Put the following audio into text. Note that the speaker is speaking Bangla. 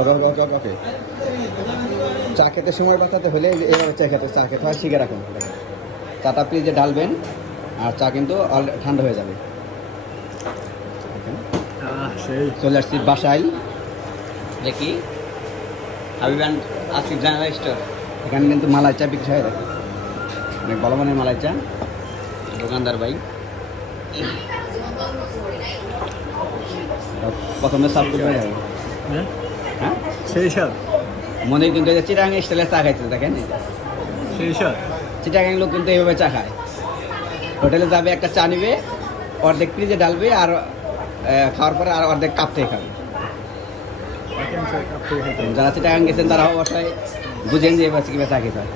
ওকে ওকে ওকে ওকে ওকে চা খেতে সময় বাঁচাতে হলে এইভাবে চা খেতে হয় শিখে রাখুন। চাটা ফ্রিজে ঢালবেন আর চা কিন্তু ঠান্ডা হয়ে যাবে। সেই চলে আসছি বাসায়, দেখি হাবিবান আসিফ জেনারেল স্টোর। এখানে কিন্তু মালাই চা বিক্রি হয়, দেখো অনেক ভালো মানের মালাই চা। দোকানদার ভাই প্রথমে সার্ভ করে যাবে। হ্যাঁ সেই সব মনে কিন্তু চিটাগাং স্টাইলে চা খাইছে, দেখেন সেই সব চিটাগাং লোক কিন্তু এইভাবে চা খায়। হোটেলে যাবে, একটা চা নিবে, অর্ধেক ফ্রিজে ঢালবে আর খাওয়ার পরে আর অর্ধেক কাপ থেকে খাবে। যারা চিটাগাং গেছেন তারা অবশ্যই বুঝেন যে এবার কীভাবে চা খেতে হয়।